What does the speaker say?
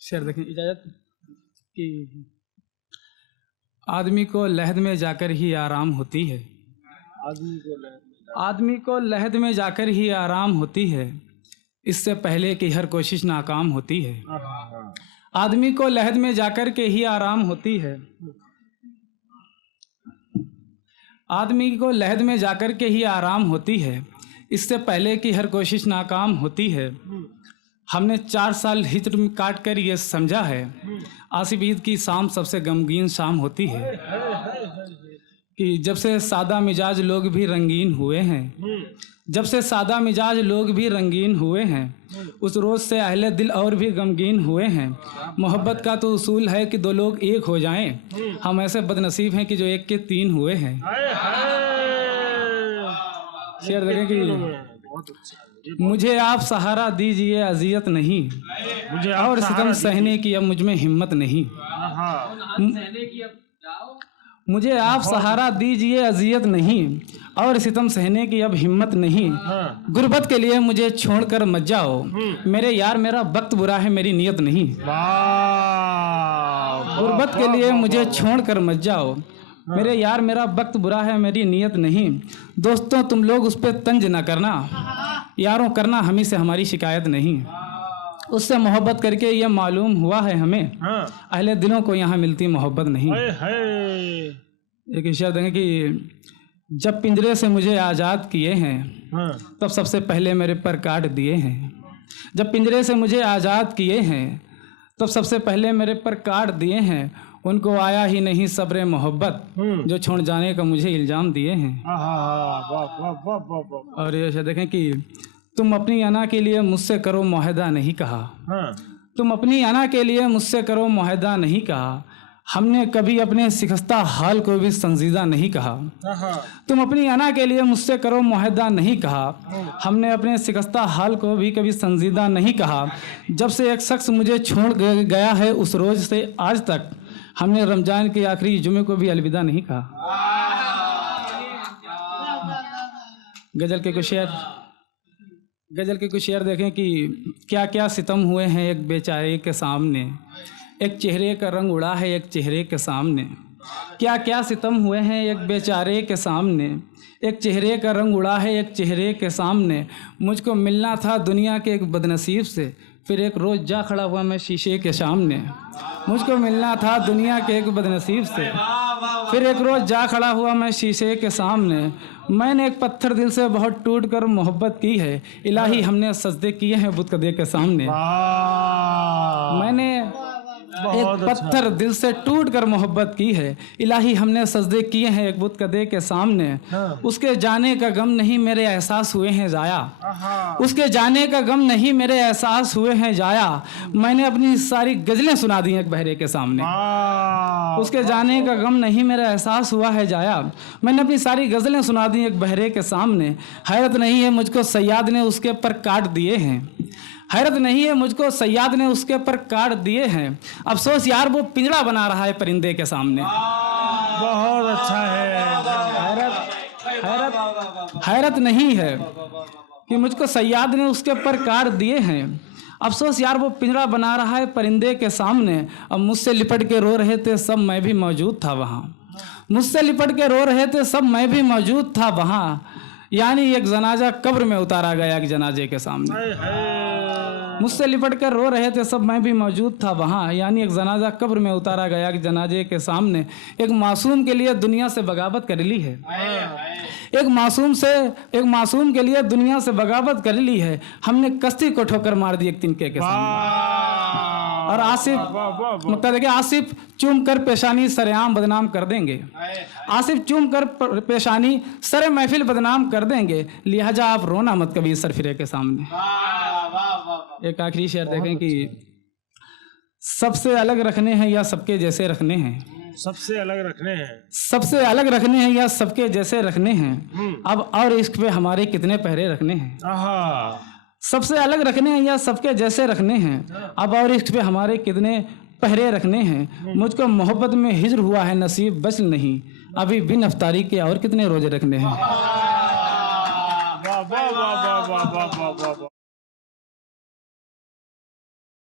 शेर देखें इजाज़त कि आदमी को लहद में जाकर ही आराम होती है। आदमी को लहद में जाकर ही आराम होती है, इससे पहले कि हर कोशिश नाकाम होती है। आदमी को लहद में जाकर के ही आराम होती है। आदमी को लहद में जाकर के ही आराम होती है, इससे पहले कि हर कोशिश नाकाम होती है। हमने 4 साल हिजर में काट कर ये समझा है, आसिफ ईद की शाम सबसे गमगीन शाम होती है। कि जब से सादा मिजाज लोग भी रंगीन हुए हैं, जब से सादा मिजाज लोग भी रंगीन हुए हैं, उस रोज़ से अहले दिल और भी गमगीन हुए हैं। मोहब्बत का तो उसूल है कि 2 लोग एक हो जाएं, हम ऐसे बदनसीब हैं कि जो 1 के 3 हुए हैं। शेर देखें कि मुझे आप सहारा दीजिए अजियत नहीं, मुझे और सितम सहने की अब मुझ में हिम्मत नहीं। मुझे आप सहारा दीजिए अजियत नहीं और सितम सहने की अब हिम्मत नहीं। गुर्बत के लिए मुझे छोड़कर मत जाओ, मेरे यार मेरा वक्त बुरा है मेरी नियत नहीं। गुर्बत के लिए मुझे छोड़कर मत जाओ, मेरे यार मेरा वक्त बुरा है मेरी नियत नहीं। दोस्तों तुम लोग उस पर तंज ना करना, यारों करना हमी से हमारी शिकायत नहीं। उससे मोहब्बत करके ये मालूम हुआ है हमें, अहले दिलों को यहाँ मिलती मोहब्बत नहीं। एक शेर देंगे कि जब पिंजरे से मुझे आज़ाद किए हैं, तब सबसे पहले मेरे पर काट दिए हैं। जब पिंजरे से मुझे आज़ाद किए हैं, तब सबसे पहले मेरे पर काट दिए हैं। उनको आया ही नहीं सब्र मोहब्बत, जो छोड़ जाने का मुझे इल्ज़ाम दिए हैं। और ये शेर देखें कि तुम अपनी अना के लिए मुझसे करो मुआहदा नहीं कहा, तुम अपनी अना के लिए मुझसे करो मुआहदा नहीं कहा। हमने कभी अपने शिकस्ता हाल को भी संजीदा नहीं कहा। तुम अपनी अना के लिए मुझसे करो मुआहदा नहीं कहा, हमने अपने शिकस्ता हाल को भी कभी संजीदा नहीं कहा। जब से एक शख्स मुझे छोड़ गया है उस रोज़ से आज तक, हमने रमज़ान के आखिरी जुमे को भी अलविदा नहीं कहा। गज़ल के कुछ शेर देखें कि क्या क्या सितम हुए हैं एक बेचारे के सामने, एक चेहरे का रंग उड़ा है एक चेहरे के सामने। क्या क्या सितम हुए हैं एक बेचारे के सामने, एक चेहरे का रंग उड़ा है एक चेहरे के सामने। मुझको मिलना था दुनिया के एक बदनसीब से, फिर एक रोज़ जा खड़ा हुआ मैं शीशे के सामने। मुझको मिलना था दुनिया के एक बदनसीब से, फिर एक रोज़ जा खड़ा हुआ मैं शीशे के सामने। मैंने एक पत्थर दिल से बहुत टूट कर मोहब्बत की है, इलाही हमने सजदे किए हैं बुत कदे के सामने। मैंने एक पत्थर दिल से टूट कर मोहब्बत की है, इलाही हमने सजदे किए हैं एक बुत कदे के सामने। उसके जाने का गम नहीं मेरे एहसास हुए हैं जाया, उसके जाने का गम नहीं मेरे एहसास हुए हैं जाया। मैंने अपनी सारी गज़लें सुना दी एक बहरे के सामने, उसके जाने का गम नहीं मेरा एहसास हुआ है जाया। मैंने अपनी सारी गज़लें सुना दी एक बहरे के सामने। हैरत नहीं है मुझको सयाद ने उसके पर काट दिए हैं, हैरत नहीं है मुझको सयाद ने उसके पर काट दिए हैं। अफसोस यार वो पिंजड़ा बना रहा है परिंदे के सामने। बहुत अच्छा है। हैरत नहीं है कि मुझको सयाद ने उसके पर काट दिए हैं। अफसोस यार वो पिंजड़ा बना रहा है परिंदे के सामने। अब मुझसे लिपट के रो रहे थे सब मैं भी मौजूद था वहाँ, मुझसे लिपट के रो रहे थे सब मैं भी मौजूद था वहाँ। यानी एक जनाजा कब्र में उतारा गया एक जनाजे के सामने। मुझसे लिपट कर रो रहे थे सब मैं भी मौजूद था वहाँ, यानी एक जनाजा कब्र में उतारा गया एक जनाजे के सामने। एक मासूम के लिए दुनिया से बगावत कर ली है, एक मासूम के लिए दुनिया से बगावत कर ली है। हमने कश्ती को ठोकर मार दी एक तिनके के सामने। और आसिफ चूम कर पेशानी सरेआम बदनाम कर देंगे, आसिफ चूम कर पेशानी सरे महफिल बदनाम कर देंगे। लिहाजा आप रोना मत कभी सरफिरे के सामने। एक आखिरी शेर देखें कि सबसे अलग रखने हैं या सबके जैसे रखने हैं, सबसे अलग रखने हैं, सबसे अलग रखने हैं या सबके जैसे रखने हैं। अब और इश्क पे हमारे कितने पहरे रखने हैं। सबसे अलग रखने हैं या सबके जैसे रखने हैं, अब और इश्क पे हमारे कितने पहरे रखने हैं। मुझको मोहब्बत में हिजर हुआ है नसीब बच नहीं, अभी बिन अफ्तारी के और कितने रोजे रखने हैं।